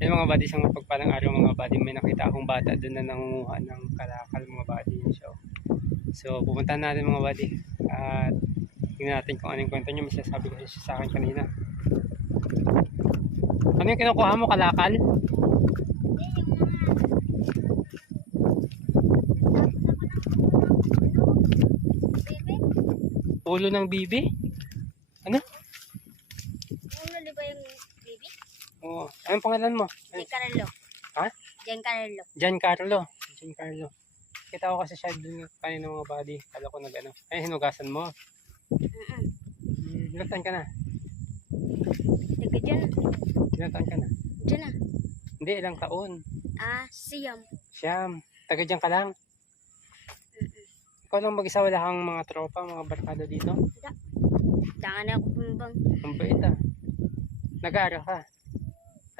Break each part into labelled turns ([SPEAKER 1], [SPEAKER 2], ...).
[SPEAKER 1] Yung mga buddy, isang mapagpalang araw mga buddy, may nakita akong bata doon na nangunguha ng kalakal mga buddy. So, so pupuntahan natin mga buddy. At tingnan natin kung ano yung kwento niya. May sinasabi kasi siya sa akin kanina. Ano yung kinukuha mo, kalakal? Ulo ng bibi? Ano
[SPEAKER 2] di ba yung baby?
[SPEAKER 1] Oo. Anong pangalan mo?
[SPEAKER 2] Giancarlo.
[SPEAKER 1] Ha?
[SPEAKER 2] Giancarlo.
[SPEAKER 1] Giancarlo. Giancarlo. Kita ko kasi siya doon kanina mga buddy. Kala ko nag ano. Ay, hinugasan mo.
[SPEAKER 2] Mm-mm.
[SPEAKER 1] Ilang taon ka na?
[SPEAKER 2] Taga dyan.
[SPEAKER 1] Taon ka na?
[SPEAKER 2] Dyan na.
[SPEAKER 1] Hindi, ilang taon.
[SPEAKER 2] Ah, siyam.
[SPEAKER 1] Siyam. Taga dyan ka lang. Ikaw lang mag-isa, wala kang mga tropa, mga barkada dito.
[SPEAKER 2] Dangan na ako pumbang.
[SPEAKER 1] Ang bait ah. Nag-aaral ka.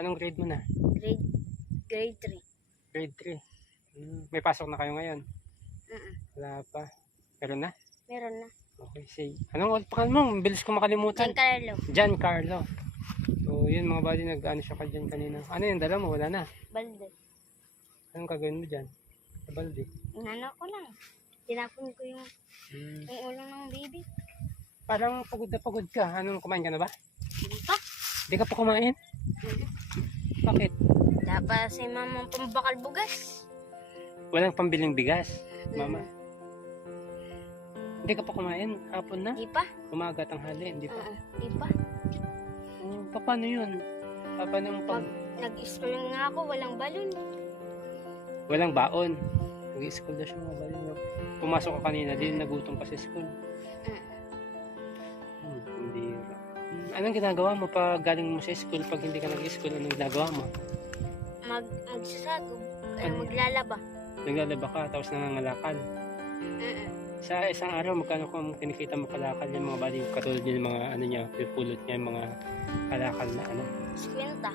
[SPEAKER 1] Anong grade mo na?
[SPEAKER 2] Grade, grade 3.
[SPEAKER 1] Grade 3. Hmm. May pasok na kayo ngayon?
[SPEAKER 2] Mm-mm.
[SPEAKER 1] Wala pa. Meron na?
[SPEAKER 2] Meron na.
[SPEAKER 1] Okay, say. Anong ulit pangalan mo? Bilis ko makalimutan.
[SPEAKER 2] Giancarlo.
[SPEAKER 1] Giancarlo. So, yun mga buddy, nag-ano siya ka dyan kanina. Ano yung dala mo? Wala na.
[SPEAKER 2] Balde.
[SPEAKER 1] Anong gagawin mo dyan? Sa balde.
[SPEAKER 2] Inano ko lang. Tinapon ko yung,
[SPEAKER 1] Hmm.
[SPEAKER 2] yung ulo ng baby.
[SPEAKER 1] Parang pagod na pagod ka. Anong kumain ka na ba?
[SPEAKER 2] Hindi pa.
[SPEAKER 1] Hindi ka pa kumain? Bakit?
[SPEAKER 2] Dapat si mama pambakal bugas.
[SPEAKER 1] Walang pambiling bigas, mama. Hindi ka pa kumain? Hapon na?
[SPEAKER 2] Hindi pa.
[SPEAKER 1] Umaga, tanghali, hindi pa.
[SPEAKER 2] Hindi pa.
[SPEAKER 1] Oh, pa- paano yun? Pa- Paano mo pag...
[SPEAKER 2] Nag-school nga ako, walang balon.
[SPEAKER 1] Walang baon. Nag-school daw siya mga bali. Pumasok ka kanina, din nagutom ka sa school.
[SPEAKER 2] Mm.
[SPEAKER 1] Anong ginagawa mo pag galing mo sa school? Pag hindi ka nag-school, anong ginagawa mo?
[SPEAKER 2] Mag, magsasagog. Kaya
[SPEAKER 1] Ano?
[SPEAKER 2] maglalaba.
[SPEAKER 1] Naglalaba ka, tapos nangangalakal.
[SPEAKER 2] Mm-mm.
[SPEAKER 1] Sa isang araw, magkano kung kinikita mo kalakal yung mga bali, katulad niya yung mga ano niya, pipulot niya yung mga kalakal na ano.
[SPEAKER 2] Kwenta.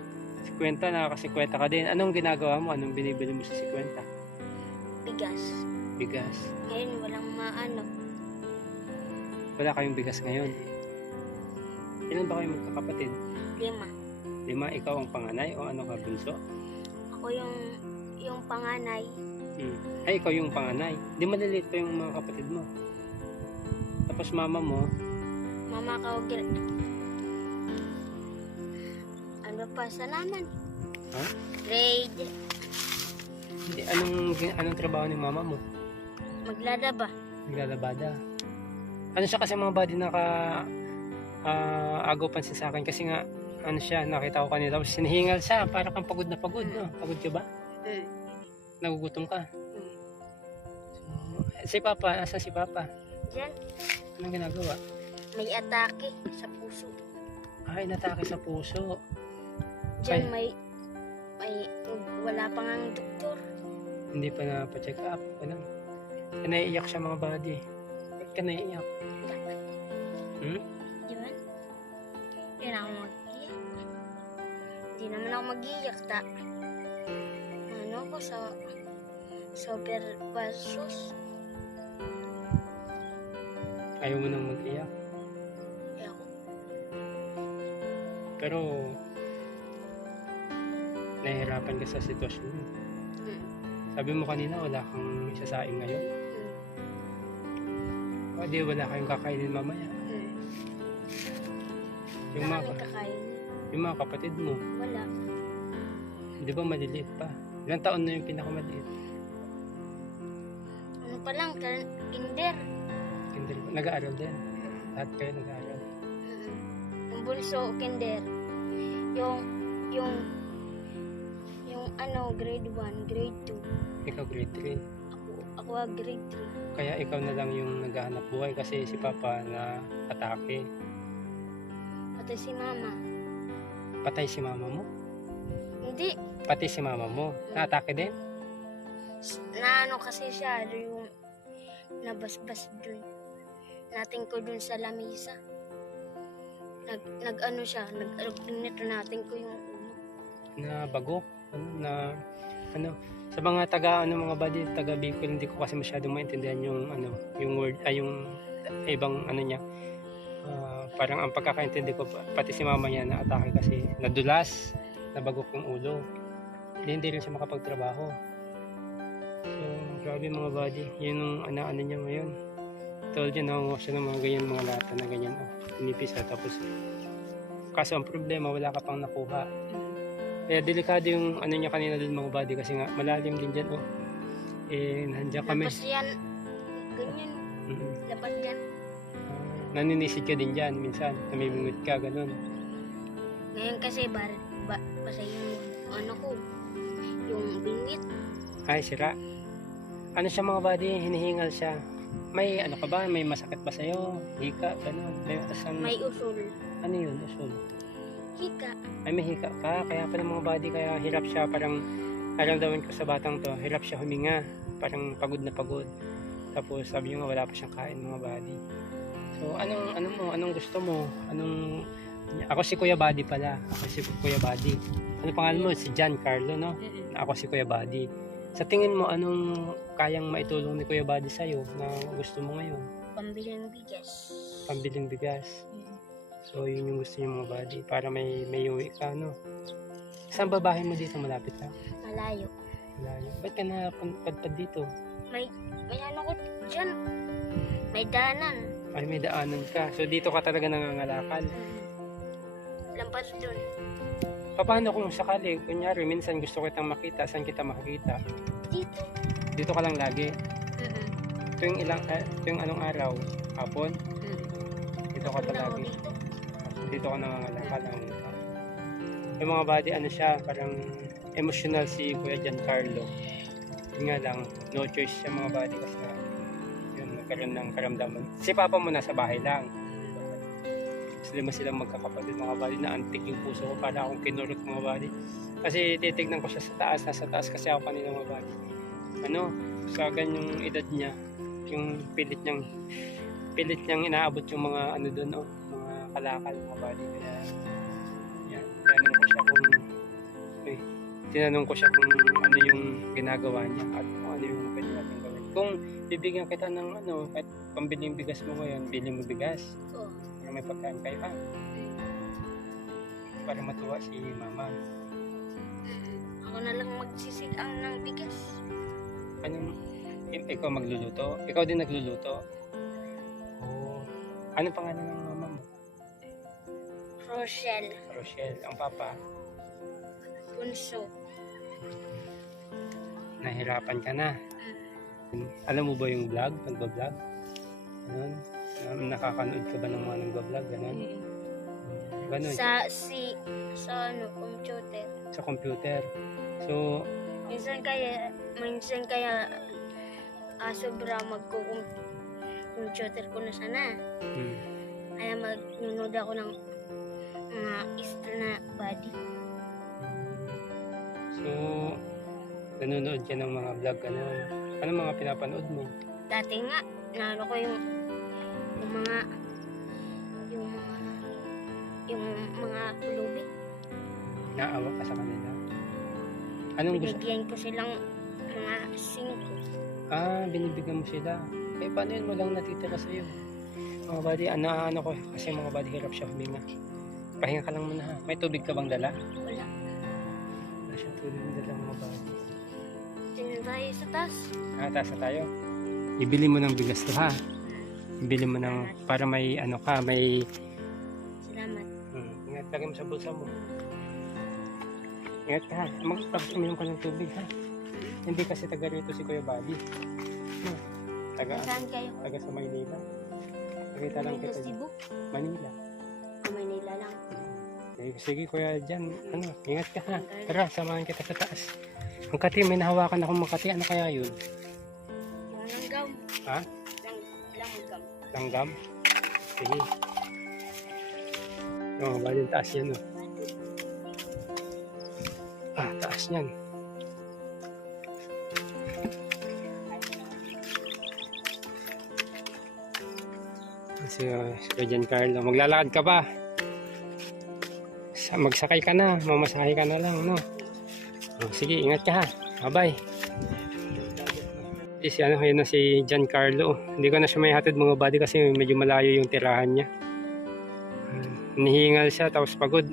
[SPEAKER 1] 50 nakaka-50 ka din. Anong ginagawa mo? Anong binibili mo sa 50?
[SPEAKER 2] Bigas.
[SPEAKER 1] Bigas.
[SPEAKER 2] Ngayon, walang maano.
[SPEAKER 1] Wala kayong bigas ngayon. Ilan ba kayo magkakapatid?
[SPEAKER 2] Lima.
[SPEAKER 1] Lima, ikaw ang panganay o ano ka, bunso?
[SPEAKER 2] Ako yung yung panganay.
[SPEAKER 1] Hmm. Ay, ikaw yung panganay. Di maliliit pa yung mga kapatid mo. Tapos mama mo,
[SPEAKER 2] Mama ka og Ano pa sa naman?
[SPEAKER 1] Ha?
[SPEAKER 2] Grade.
[SPEAKER 1] hindi, anong, anong trabaho ni mama mo?
[SPEAKER 2] Maglalaba.
[SPEAKER 1] Naglalabada. Ano siya kasi mga body naka uh, agaw pansin sa akin kasi nga ano siya, nakita ko kanina. Tapos sinihingal siya, para kang pagod na pagod. No? Pagod ka ba?
[SPEAKER 2] Mm.
[SPEAKER 1] Nagugutom ka.
[SPEAKER 2] Mm.
[SPEAKER 1] So, si Papa, nasa si Papa?
[SPEAKER 2] Diyan,
[SPEAKER 1] Anong ginagawa?
[SPEAKER 2] may atake sa puso.
[SPEAKER 1] Ay, natake sa puso.
[SPEAKER 2] Diyan
[SPEAKER 1] Ay.
[SPEAKER 2] may may wala pa nga doktor.
[SPEAKER 1] Hindi pa na pa-check up. Ano? Kaya naiiyak siya mga body. Ba't ka naiiyak?
[SPEAKER 2] Dapat.
[SPEAKER 1] Hmm?
[SPEAKER 2] Na ako mag-iyak. Hindi naman ako mag-iyak. Ta ano ko sa super versus.
[SPEAKER 1] Ayaw mo nang mag-iyak.
[SPEAKER 2] Ako,
[SPEAKER 1] Pero, nahihirapan ka sa sitwasyon mo.
[SPEAKER 2] mm,
[SPEAKER 1] Sabi mo kanina, wala kang isasaing ngayon.
[SPEAKER 2] mm,
[SPEAKER 1] O di, wala kayong kakainin mamaya. Yung mga,
[SPEAKER 2] kakain.
[SPEAKER 1] yung mga kapatid mo,
[SPEAKER 2] Wala.
[SPEAKER 1] di ba maliliit pa? Ilang taon na yung pinakamaliit?
[SPEAKER 2] Ano pa lang, kinder.
[SPEAKER 1] Hindi, nag-aaral din. Lahat kayo nag-aaral.
[SPEAKER 2] Yung bunso, kinder. Yung, yung, yung ano, grade 1, grade 2.
[SPEAKER 1] Ikaw grade 3.
[SPEAKER 2] Ako, ako ah, grade 3.
[SPEAKER 1] Kaya ikaw na lang yung naghahanap buhay kasi si Papa na atake.
[SPEAKER 2] Pati si mama.
[SPEAKER 1] Patay si mama mo.
[SPEAKER 2] Hindi.
[SPEAKER 1] Pati si mama mo. Na-atake din?
[SPEAKER 2] S- Na ano kasi siya, yung nabasbas dun. Natin ko dun sa lamisa. Nag, nag ano siya, nag, nito natin ko yung ulo.
[SPEAKER 1] Na bago? Ano, na ano? Sa mga taga ano mga body, taga Bicol, hindi ko kasi masyadong maintindihan yung ano, yung word ay yung ibang ano niya. Ah, parang ang pagkakaintindi ko pa- pati si mama niya na atake kasi nadulas nabagok yung ulo. Hindi, hindi rin siya makapagtrabaho. So, grabe mga buddy. Yun yung ano-ano niya ngayon. Told niya, nakunguha siya ng mga ganyan mga lata na ganyan. Oh, pinipis na. Tapos, kaso ang problema, wala ka pang nakuha. Kaya delikado yung ano niya kanina dun mga buddy kasi nga malalim din dyan oh. Eh, nandiyan kami.
[SPEAKER 2] Labas yan. Ganyan.
[SPEAKER 1] Mm.
[SPEAKER 2] Labas yan.
[SPEAKER 1] Naninisid ka din dyan minsan. Namimingwit ka, ganun.
[SPEAKER 2] Ngayon kasi bar, ba, basta yung ano ko, yung bingwit.
[SPEAKER 1] Ay, sira. Ano siya mga buddy, hinihingal siya. May ano ka ba? May masakit ba sa'yo? Hika, ganun. May, asang,
[SPEAKER 2] May usul.
[SPEAKER 1] ano yun, usul?
[SPEAKER 2] Hika.
[SPEAKER 1] Ay, may hika ka. Kaya pala mga buddy, kaya hirap siya. Parang, naramdaman ko sa batang to, hirap siya huminga. Parang pagod na pagod. Tapos sabi niya nga wala pa siyang kain mga buddy. So, anong, ano mo, anong gusto mo? Anong, ako si Kuya Buddy pala. Ako si Kuya Buddy. Ano pangalan mo? Si John Carlo, no? Ako si Kuya Buddy. Sa tingin mo, anong kayang maitulong ni Kuya Buddy sa'yo na gusto mo ngayon?
[SPEAKER 2] Pambiling bigas.
[SPEAKER 1] Pambiling bigas.
[SPEAKER 2] Mm.
[SPEAKER 1] So, yun yung gusto niyo mga buddy. Para may, may uwi ka, no? Saan babahe mo dito? Malapit lang?
[SPEAKER 2] Malayo.
[SPEAKER 1] Malayo. Ba't ka napadpad dito?
[SPEAKER 2] May, may ano ko dyan. May danan.
[SPEAKER 1] Ay, may daanan ka. So, dito ka talaga nangangalakal.
[SPEAKER 2] Lampas dun.
[SPEAKER 1] Paano kung sakali, kunyari, minsan gusto kitang makita, saan kita makikita?
[SPEAKER 2] Dito.
[SPEAKER 1] Dito ka lang lagi.
[SPEAKER 2] Mm-mm.
[SPEAKER 1] Tuwing ilang, eh, tuwing anong araw? Hapon?
[SPEAKER 2] Mm.
[SPEAKER 1] Dito ka palagi.
[SPEAKER 2] dito.
[SPEAKER 1] Dito ka nangangalakal. Ang, yung mga body, ano siya, parang emotional si Kuya Giancarlo. Yun nga lang, no choice siya mga body kasi nagkaroon ng karamdaman. Si Papa mo nasa bahay lang. Sila mo silang magkakapatid mga body na antik yung puso ko para akong kinurot mga body. Kasi titignan ko siya sa taas, nasa taas kasi ako kanina mga body. Ano, sa ganyang edad niya, yung pilit niyang pilit niyang inaabot yung mga ano doon, oh, mga kalakal mga body. Kaya, yan, tinanong ko siya kung, eh, tinanong ko siya kung ano yung ginagawa niya at kung ano yung pwede natin gawin. Kung bibigyan kita ng ano, kahit pambiling bigas mo ngayon, bili mo bigas
[SPEAKER 2] Oo.
[SPEAKER 1] para may pagkain kayo ha, para matuwa si mama.
[SPEAKER 2] Ako na lang magsisigang ng bigas.
[SPEAKER 1] Anong, ikaw magluluto? Ikaw din nagluluto? Oo. Ano pangalan ng mama mo?
[SPEAKER 2] Rochelle.
[SPEAKER 1] Rochelle. Ang papa,
[SPEAKER 2] Punso.
[SPEAKER 1] nahirapan ka na.
[SPEAKER 2] Mm.
[SPEAKER 1] Alam mo ba yung vlog? Nagba-vlog? Ganun. Um, nakakanood ka ba ng mga nagba-vlog? Ganun. Ganun. Sa,
[SPEAKER 2] Sa si sa ano computer.
[SPEAKER 1] computer. So,
[SPEAKER 2] Minsan kaya minsan kaya ah, sobra magko computer ko na sana.
[SPEAKER 1] hmm,
[SPEAKER 2] Kaya magnunod ako ng mga extra na body.
[SPEAKER 1] so, nanonood ka ng mga vlog ganun. Ano mga pinapanood mo?
[SPEAKER 2] Dati nga, naano ko yung yung mga yung mga yung mga kulubi.
[SPEAKER 1] Naawa ka sa kanila? Anong gusto?
[SPEAKER 2] Binigyan ko silang mga singko.
[SPEAKER 1] Ah, binibigyan mo sila. Eh, paano yun? Walang natitira sa'yo. Mga buddy, ano, ano ko, kasi mga buddy, hirap siya huminga. Pahinga ka lang muna ha. May tubig ka bang dala?
[SPEAKER 2] Wala.
[SPEAKER 1] Wala siyang tubig na dala mga buddy.
[SPEAKER 2] Tingnan tayo sa taas.
[SPEAKER 1] Ah, taas na tayo. Ibili mo ng bigas to ha. Ibili mo ng, para may ano ka, may,
[SPEAKER 2] Salamat.
[SPEAKER 1] hmm, ingat lagay mo sa bulsa mo. Ingat ka ha. Mag-tapos uminom ka ng tubig ha. Hindi kasi taga rito si Kuya Buddy. No. Taga,
[SPEAKER 2] Saan kayo?
[SPEAKER 1] taga sa Maynila. Nakita lang kita.
[SPEAKER 2] Cebu.
[SPEAKER 1] Manila.
[SPEAKER 2] Sa Manila lang.
[SPEAKER 1] Eh, sige kuya dyan, ano, ingat ka ha. Tara, samahan kita sa taas. Ang kati, may nahawakan akong makati. Ano kaya yun?
[SPEAKER 2] Langgam.
[SPEAKER 1] Ha?
[SPEAKER 2] Lang, langgam.
[SPEAKER 1] Langgam? Sige. Oo, oh, bali yung taas yan, oh. Ah, taas yan. Si, uh, si Kuya Giancarlo, maglalakad ka pa. Sa, magsakay ka na, mamasahay ka na lang, no? Oh, sige, ingat ka ha. Bye-bye. Si ano, yun na si Giancarlo. Hindi ko na siya may hatid mga buddy kasi medyo malayo yung tirahan niya. Hmm, Nihingal siya tapos pagod.